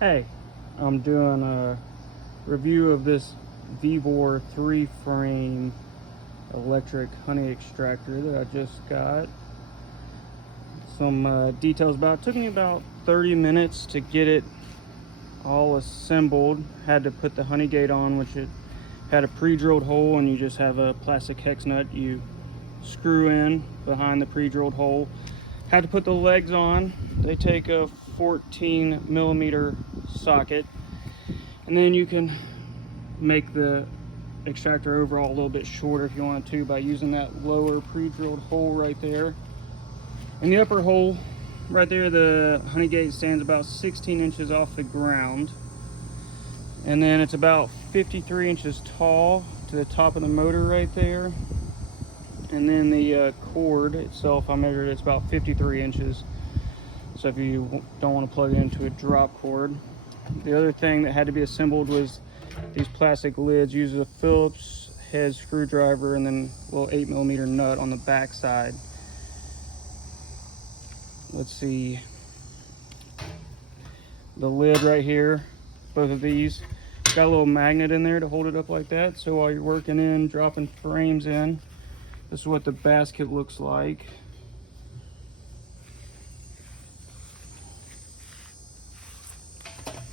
Hey, I'm doing a review of this Vevor 3-frame electric honey extractor that I just got. Some details about it. Took me about 30 minutes to get it all assembled. Had to put the honey gate on, which it had a pre-drilled hole, and you just have a plastic hex nut you screw in behind the pre-drilled hole. Had to put the legs on. They take a 14mm socket, and then you can make the extractor overall a little bit shorter if you want to by using that lower pre-drilled hole right there. In the upper hole right there, the honey gate stands about 16 inches off the ground, and then it's about 53 inches tall to the top of the motor right there. And then the cord itself, I measured, it's about 53 inches. So if you don't want to plug it into a drop cord. The other thing that had to be assembled was these plastic lids. Uses a Phillips head screwdriver and then a little 8mm nut on the back side. Let's see. The lid right here, both of these, got a little magnet in there to hold it up like that. So while you're working in, dropping frames in, this is what the basket looks like.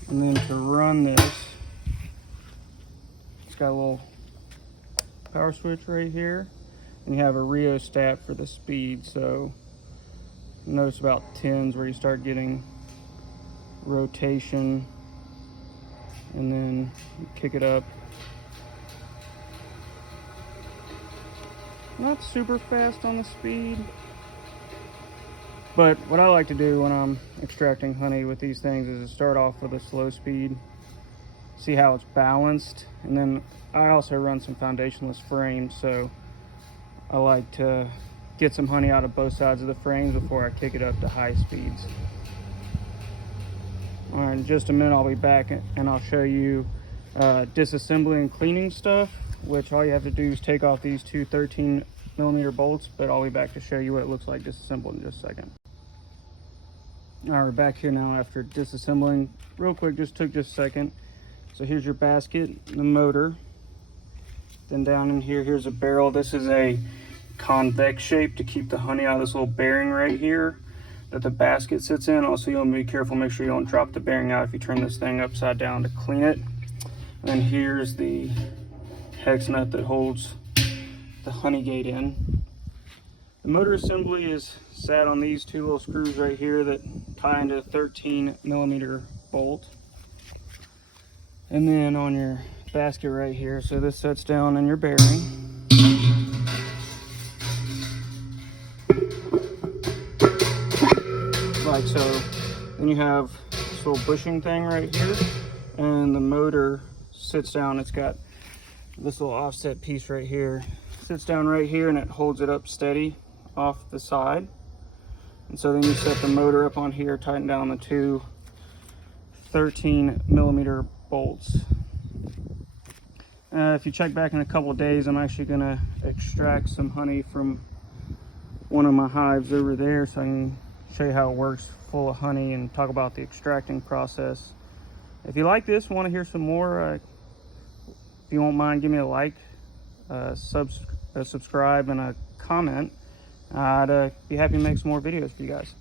And then to run this, it's got a little power switch right here, and you have a rheostat for the speed. So notice about 10s where you start getting rotation, and then you kick it up. Not super fast on the speed, but what I like to do when I'm extracting honey with these things is to start off with a slow speed, see how it's balanced, and then I also run some foundationless frames, so I like to get some honey out of both sides of the frames before I kick it up to high speeds. All right, in just a minute I'll be back and I'll show you disassembling and cleaning stuff, which all you have to do is take off these two 13mm bolts, but I'll be back to show you what it looks like disassembled in just a second. All right, we're back here now after disassembling. Real quick, took just a second. So here's your basket, the motor. Then down in here, here's a barrel. This is a convex shape to keep the honey out of this little bearing right here that the basket sits in. Also, you want to be careful, make sure you don't drop the bearing out if you turn this thing upside down to clean it. And then here's the hex nut that holds the honey gate in. The motor assembly is sat on these two little screws right here that tie into a 13mm bolt. And then on your basket right here, so this sets down in your bearing. Like so. Then you have this little bushing thing right here, and the motor sits down. It's got this little offset piece right here. Sits down right here, and it holds it up steady off the side. And so then you set the motor up on here, tighten down the two 13mm bolts. If you check back in a couple of days, I'm actually going to extract some honey from one of my hives over there, so I can show you how it works full of honey and talk about the extracting process. If you like this, want to hear some more, if you won't mind, give me a like, subscribe, and a comment. I'd be happy to make some more videos for you guys.